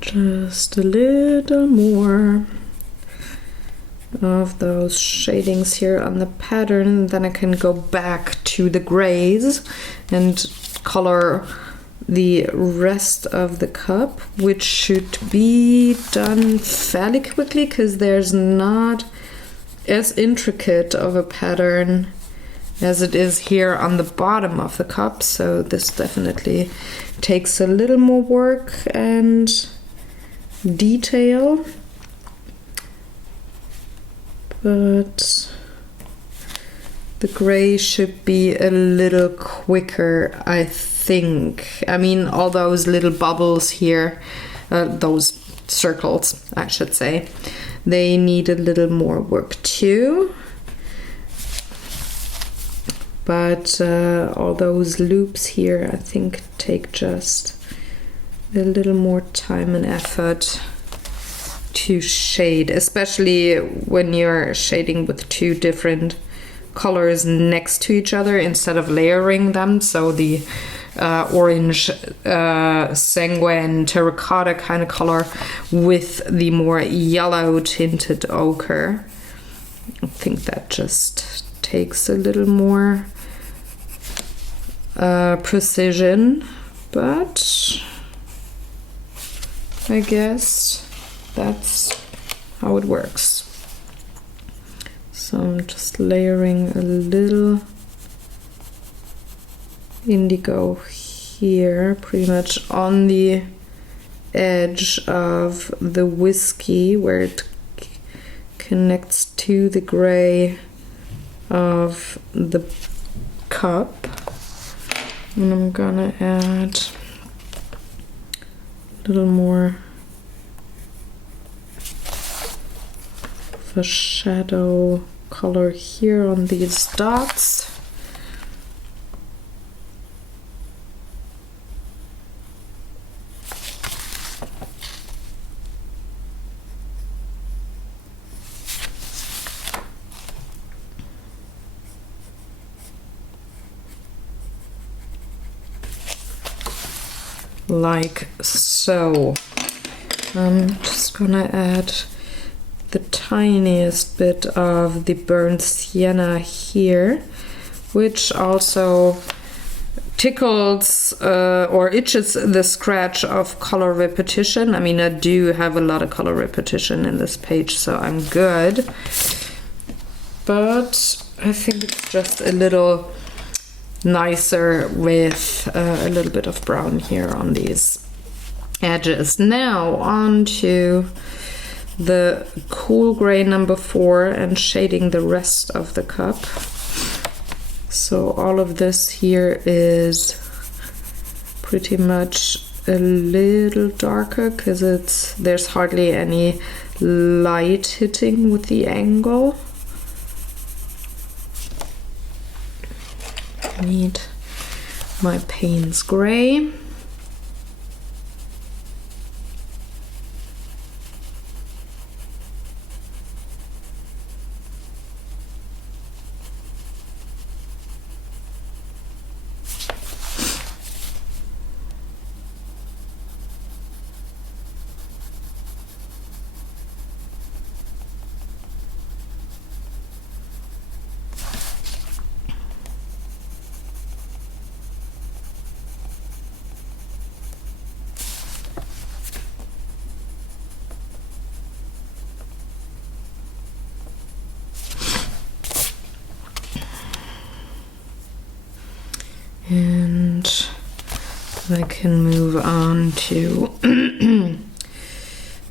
Just a little more of those shadings here on the pattern, then I can go back to the grays and color the rest of the cup, which should be done fairly quickly because there's not as intricate of a pattern as it is here on the bottom of the cup, so this definitely takes a little more work and detail, but the gray should be a little quicker, I think. I mean, all those little bubbles here, those circles, I should say, they need a little more work too. But all those loops here, I think, take just a little more time and effort to shade, especially when you're shading with two different colors next to each other instead of layering them. So the orange sanguine terracotta kind of color with the more yellow tinted ochre. I think that just takes a little more precision, but I guess that's how it works. So I'm just layering a little indigo here, pretty much on the edge of the whiskey where it connects to the gray of the cup. And I'm gonna add a little more of a shadow color here on these dots. Like so. I'm just gonna add the tiniest bit of the burnt sienna here, which also tickles or itches the scratch of color repetition. I mean, I do have a lot of color repetition in this page, so I'm good. But I think it's just a little nicer with a little bit of brown here on these edges. Now on to the cool gray number 4 and shading the rest of the cup. So all of this here is pretty much a little darker because there's hardly any light hitting with the angle. I need my Payne's gray. And I can move on to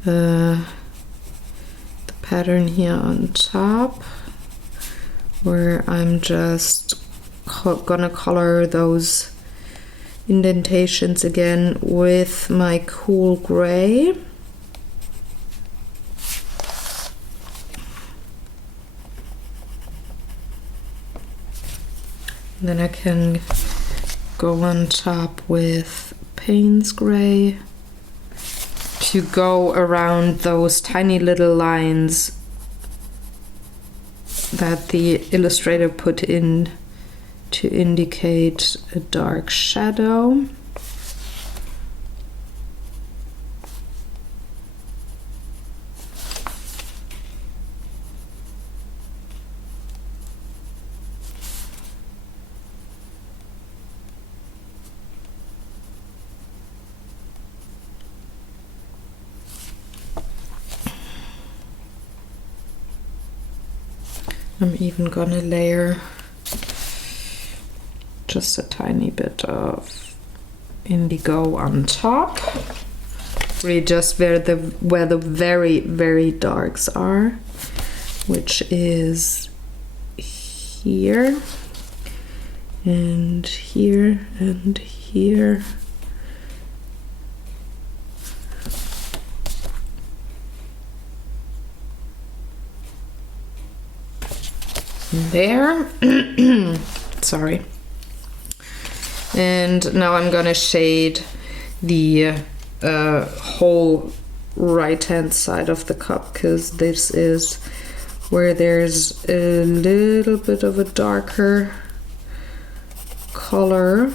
the pattern here on top, where I'm just gonna color those indentations again with my cool gray. And then I can go on top with Payne's gray to go around those tiny little lines that the illustrator put in to indicate a dark shadow. I'm even gonna layer just a tiny bit of indigo on top, really just where the very, very darks are, which is here and here and here. There. Sorry. And now I'm gonna shade the whole right hand side of the cup, because this is where there's a little bit of a darker color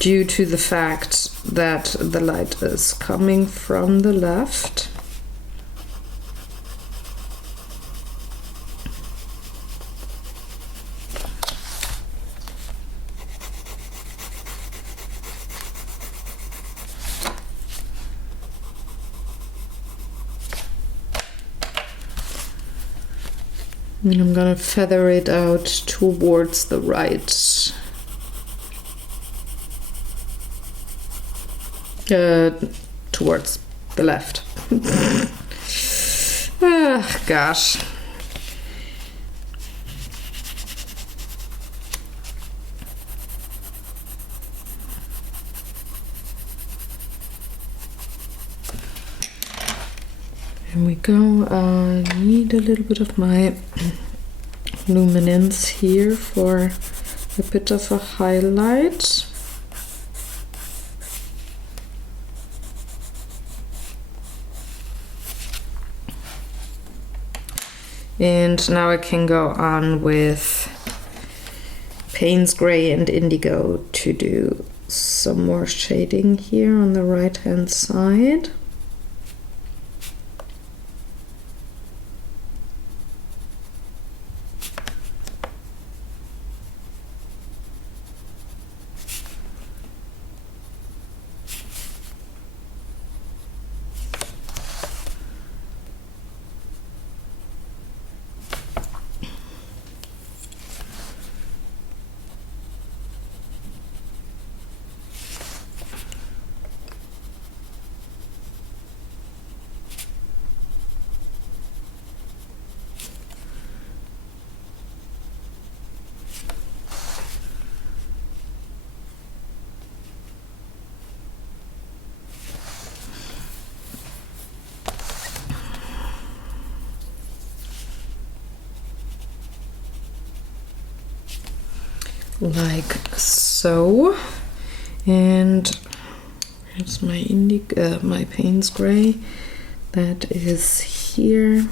due to the fact that the light is coming from the left. And I'm gonna feather it out towards the right. Towards the left. Ah, gosh. There we go. I need a little bit of my luminance here for a bit of a highlight. And now I can go on with Payne's Gray and Indigo to do some more shading here on the right hand side. Like so. And here's my my Payne's Gray. That is here.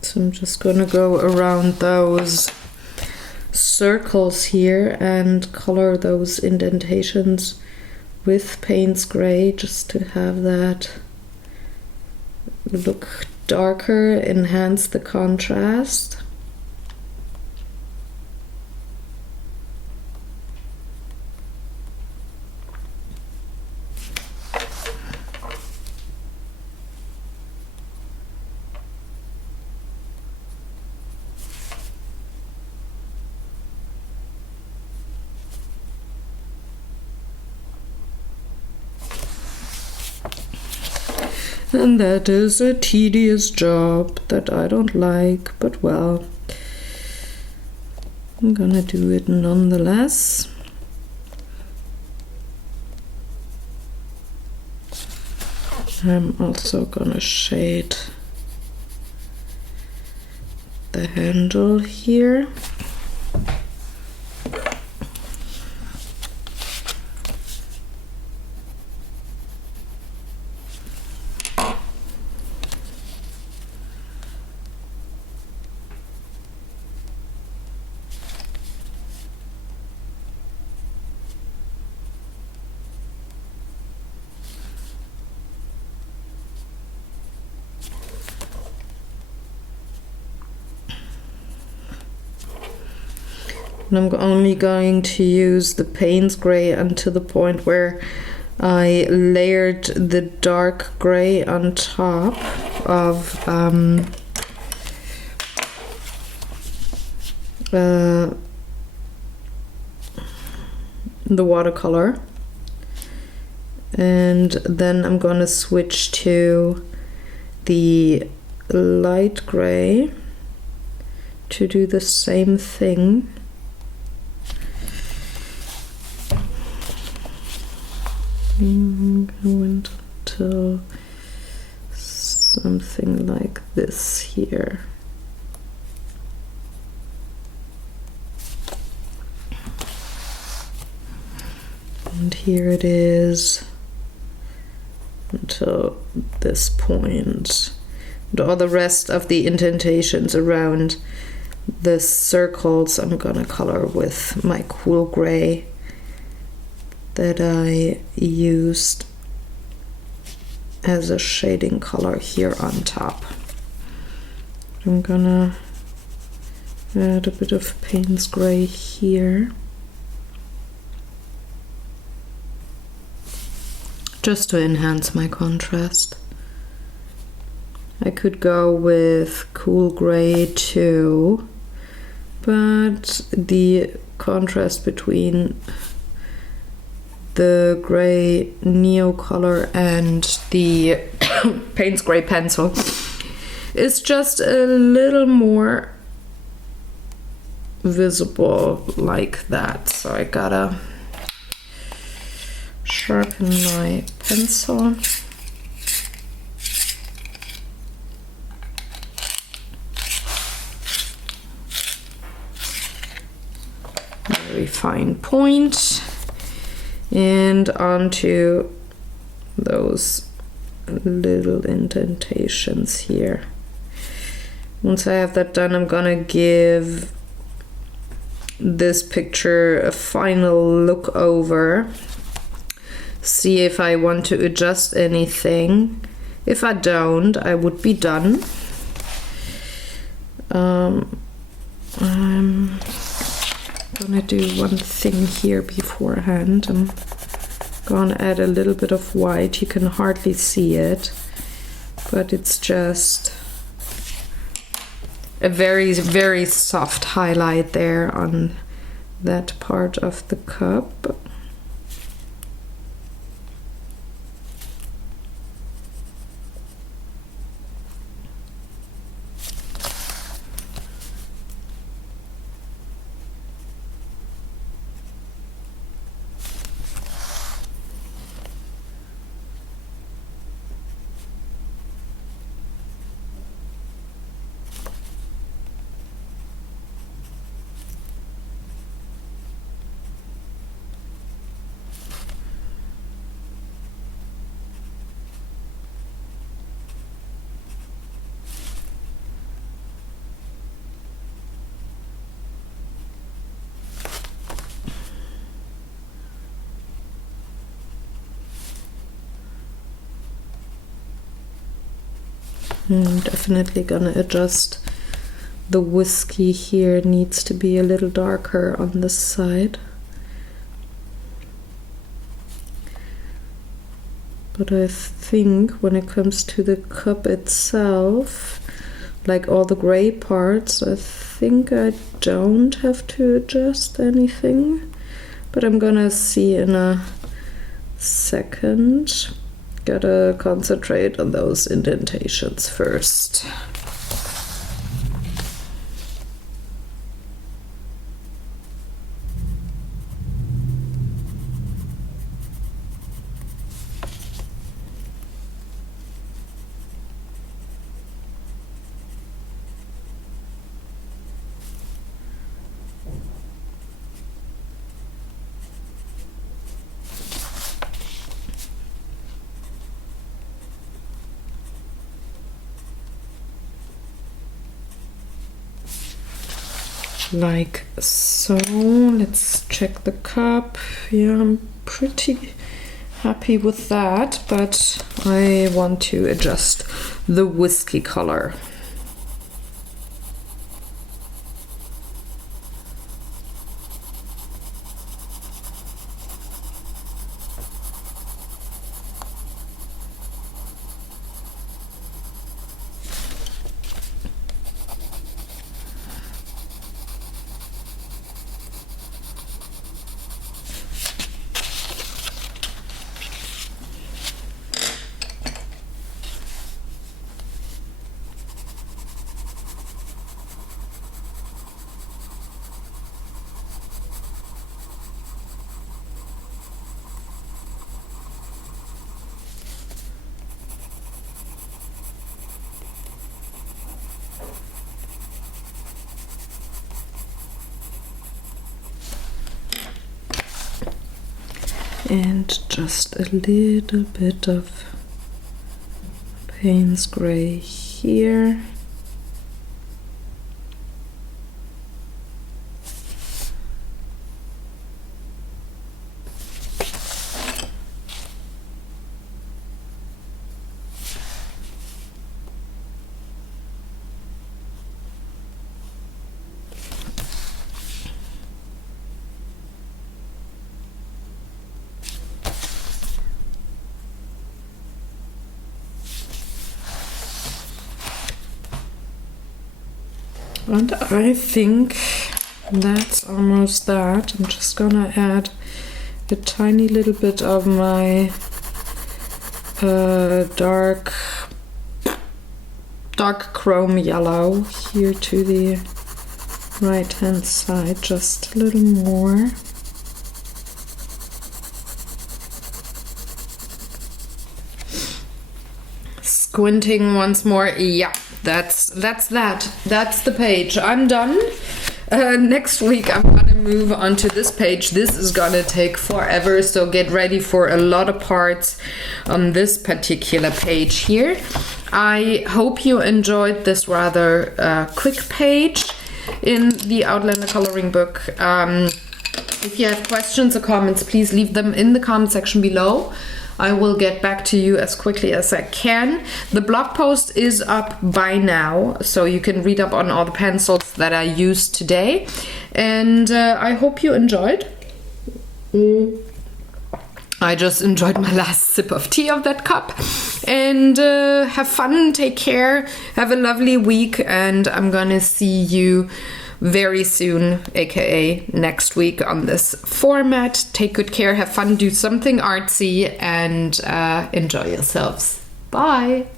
So I'm just gonna go around those circles here and color those indentations with Payne's Gray just to have that look darker, enhance the contrast. And that is a tedious job that I don't like, but well, I'm gonna do it nonetheless. I'm also gonna shade the handle here. And I'm only going to use the Payne's Gray until the point where I layered the dark gray on top of the watercolor. And then I'm going to switch to the light gray to do the same thing. I'm going to something like this here. And here it is until this point. And all the rest of the indentations around the circles I'm gonna color with my cool gray. that I used as a shading color here on top. I'm gonna add a bit of Payne's Gray here, just to enhance my contrast. I could go with Cool Gray too, but the contrast between the gray neo color and the Payne's Gray pencil is just a little more visible like that. So I gotta sharpen my pencil. Very fine point. And onto those little indentations here. Once I have that done, I'm gonna give this picture a final look over, see if I want to adjust anything. If I don't, I would be done. I'm gonna do one thing here beforehand. I'm gonna add a little bit of white. You can hardly see it, but it's just a very, very soft highlight there on that part of the cup. I'm definitely gonna adjust the whiskey here. It needs to be a little darker on this side. But I think when it comes to the cup itself, like all the gray parts, I think I don't have to adjust anything. But I'm gonna see in a second. Gotta concentrate on those indentations first. Like so. Let's check the cup. Yeah, I'm pretty happy with that, but I want to adjust the whiskey color. And just a little bit of Payne's Gray here. And I think that's almost that. I'm just gonna add a tiny little bit of my dark chrome yellow here to the right hand side, just a little more. Squinting once more. Yeah, that's that. That's the page. I'm done. Next week I'm gonna move on to this page. This is gonna take forever, so get ready for a lot of parts on this particular page here. I hope you enjoyed this rather quick page in the Outlander coloring book. If you have questions or comments, please leave them in the comment section below. I will get back to you as quickly as I can. The blog post is up by now, so you can read up on all the pencils that I used today. And I hope you enjoyed. I just enjoyed my last sip of tea of that cup. And have fun, take care, have a lovely week, and I'm gonna see you very soon, aka next week, on this format. Take good care, have fun, do something artsy, and enjoy yourselves. Bye!